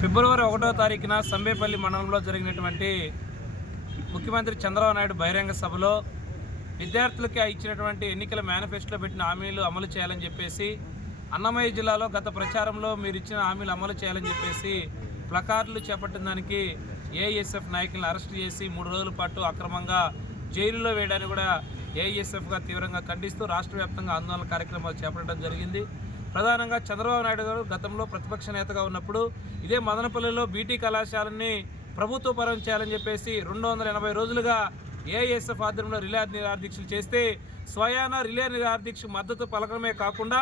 ఫిబ్రవరి ఒకటో తారీఖున సంబేపల్లి మండలంలో జరిగినటువంటి ముఖ్యమంత్రి చంద్రబాబు నాయుడు బహిరంగ సభలో విద్యార్థులకి ఇచ్చినటువంటి ఎన్నికల మేనిఫెస్టోలో పెట్టిన హామీలు అమలు చేయాలని చెప్పేసి అన్నమయ్య జిల్లాలో గత ప్రచారంలో మీరు ఇచ్చిన హామీలు అమలు చేయాలని చెప్పేసి ప్లకార్డులు చేపట్టిన దానికి ఏఎస్ఎఫ్ నాయకులను అరెస్ట్ చేసి మూడు రోజుల పాటు అక్రమంగా జైలులో వేయడాన్ని కూడా ఏఎస్ఎఫ్గా తీవ్రంగా ఖండిస్తూ రాష్ట్ర వ్యాప్తంగా ఆందోళన కార్యక్రమాలు చేపట్టడం జరిగింది. ప్రధానంగా చంద్రబాబు నాయుడు గారు గతంలో ప్రతిపక్ష నేతగా ఉన్నప్పుడు ఇదే మదనపల్లిలో బీటీ కళాశాలని ప్రభుత్వ పరం చేయాలని చెప్పేసి రెండు వందల ఎనభై రోజులుగా ఏఐఎస్ఎఫ్ ఆధ్వర్యంలో రిలే నిరాధీక్షలు చేస్తే స్వయాన రిలే నిరాధీక్ష మద్దతు పలకడమే కాకుండా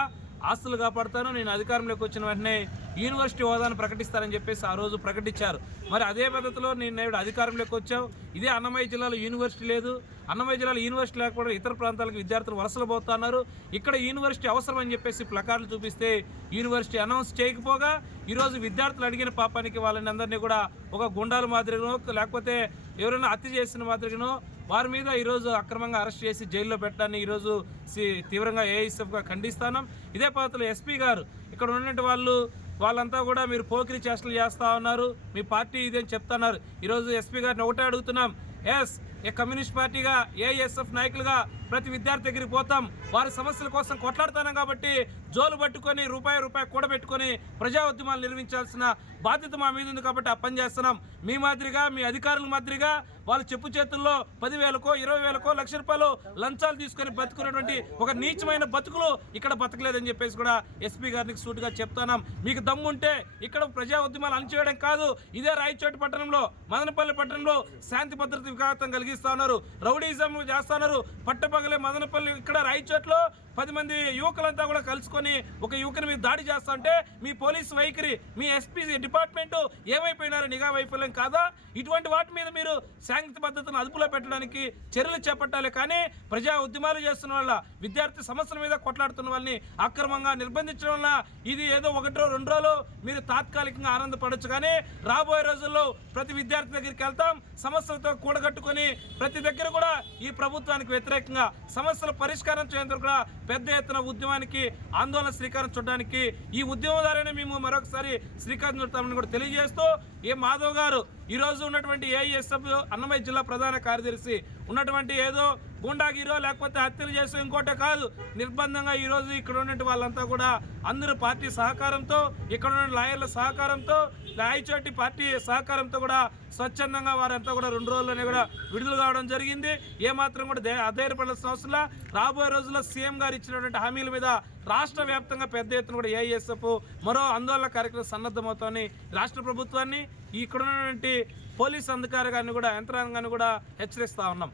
ఆస్తులు కాపాడుతాను. నేను అధికారంలోకి వచ్చిన వెంటనే యూనివర్సిటీ హోదాను ప్రకటిస్తారని చెప్పేసి ఆ రోజు ప్రకటించారు. మరి అదే పద్ధతిలో నేను నేడు అధికారంలోకి వచ్చావు. ఇదే అన్నమయ్య జిల్లాలో యూనివర్సిటీ లేదు. అన్నమయ్య జిల్లాలో యూనివర్సిటీ లేకపోవడం ఇతర ప్రాంతాలకు విద్యార్థులు వలసలు పోతున్నారు. ఇక్కడ యూనివర్సిటీ అవసరం అని చెప్పేసి ప్లకార్లు చూపిస్తే యూనివర్సిటీ అనౌన్స్ చేయకపోగా ఈరోజు విద్యార్థులు అడిగిన పాపానికి వాళ్ళని అందరినీ కూడా ఒక గుండాల మాదిరిగానో లేకపోతే ఎవరైనా హత్య చేసిన మాదిరిగానో వారి మీద ఈరోజు అక్రమంగా అరెస్ట్ చేసి జైల్లో పెట్టడాన్ని ఈరోజు సి- తీవ్రంగా ఏఐఎస్ఎఫ్గా ఖండిస్తాను ఇదే పద్ధతిలో ఎస్పీ గారు ఇక్కడ ఉన్నటువంటి వాళ్ళు వాళ్ళంతా కూడా మీరు పోకిరి చేష్టలు చేస్తూ ఉన్నారు. మీ పార్టీ ఇదేం చెప్తున్నారు. ఈరోజు ఎస్పీ గారిని ఒకటే అడుగుతున్నాం. ఎస్ ఏ కమ్యూనిస్ట్ పార్టీగా ఏఎస్ఎఫ్ నాయకులుగా ప్రతి విద్యార్థి దగ్గరికి పోతాం. వారి సమస్యల కోసం కొట్లాడుతున్నాం కాబట్టి జోలు పట్టుకొని రూపాయి రూపాయి కూడబెట్టుకొని ప్రజా ఉద్యమాలు నిర్మించాల్సిన బాధ్యత మా మీద ఉంది కాబట్టి ఆ పని చేస్తున్నాం. మీ మాదిరిగా మీ అధికారుల మాదిరిగా వాళ్ళ చెప్పు చేతుల్లో పదివేలకో ఇరవై వేలకో లక్ష రూపాయలు లంచాలు తీసుకొని బతుకున్నటువంటి ఒక నీచమైన బతుకులు ఇక్కడ బతకలేదని చెప్పేసి కూడా ఎస్పీ గారికి సూటుగా చెప్తాను. మీకు దమ్ముంటే ఇక్కడ ప్రజా ఉద్యమాలు అణచివేయడం కాదు ఇదే రాయచోటి పట్టణంలో మదనపల్లి పట్టణంలో శాంతి భద్రత విఘాతం కలిగిస్తా ఉన్నారు రౌడీజం చేస్తా ఉన్నారు పట్టపగలే మదనపల్లి ఇక్కడ రాయచోట్లో పది మంది యువకులంతా కూడా కలుసుకొని ఒక యువకుని మీద దాడి చేస్తా ఉంటే మీ పోలీస్ వైఖరి మీ ఎస్పీ డిపార్ట్మెంట్ ఏమైపోయినారు? నిఘా వైఫల్యం కాదా? ఇటువంటి వాటి మీద మీరు శాంతి పద్ధతిని అదుపులో పెట్టడానికి చర్యలు చేపట్టాలి. కానీ ప్రజా ఉద్యమాలు చేస్తున్న వాళ్ళ విద్యార్థి సమస్యల మీద కొట్లాడుతున్న వాళ్ళని అక్రమంగా నిర్బంధించడం వల్ల ఇది ఏదో ఒకటో రెండు రోజులు మీరు తాత్కాలికంగా ఆనందపడవచ్చు కానీ రాబోయే రోజుల్లో ప్రతి విద్యార్థి దగ్గరికి వెళ్తాం సమస్యలతో కూడగట్టుకొని ప్రతి దగ్గర కూడా ఈ ప్రభుత్వానికి వ్యతిరేకంగా సమస్యల పరిష్కారం చేసేందుకు కూడా పెద్ద ఎత్తున ఉద్యమానికి ఆందోళన శ్రీకారం చుట్టడానికి ఈ ఉద్యమం ద్వారానే మేము మరొకసారి శ్రీకారం చుడతామని కూడా తెలియజేస్తూ ఏ మాధవ్ గారు ఈ రోజు ఉన్నటువంటి ఏఎస్ఎఫ్ అన్నమయ్య జిల్లా ప్రధాన కార్యదర్శి ఉన్నటువంటి ఏదో గుండాగిరో లేకపోతే హత్యలు చేసో ఇంకోటే కాదు. నిర్బంధంగా ఈరోజు ఇక్కడ ఉన్నటువంటి వాళ్ళంతా కూడా అందరూ పార్టీ సహకారంతో ఇక్కడ ఉన్న లాయర్ల సహకారంతో రాయచోటి పార్టీ సహకారంతో కూడా స్వచ్ఛందంగా వారంతా కూడా రెండు రోజుల్లోనే కూడా విడుదల కావడం జరిగింది. ఏమాత్రం కూడా దే- అధైర్యపడాల్సిన అవసరం లే. రాబోయే రోజుల్లో సీఎం గారు ఇచ్చినటువంటి హామీల మీద రాష్ట్ర వ్యాప్తంగా పెద్ద ఎత్తున కూడా ఏఐఎస్ఎఫ్ మరో ఆందోళన కార్యక్రమం సన్నద్ధమవుతామని రాష్ట్ర ప్రభుత్వాన్ని. ఇక్కడ ఉన్నటువంటి పోలీస్ అధికారి గారిని కూడా యంత్రాంగాన్ని కూడా హెచ్చరిస్తా ఉన్నాం.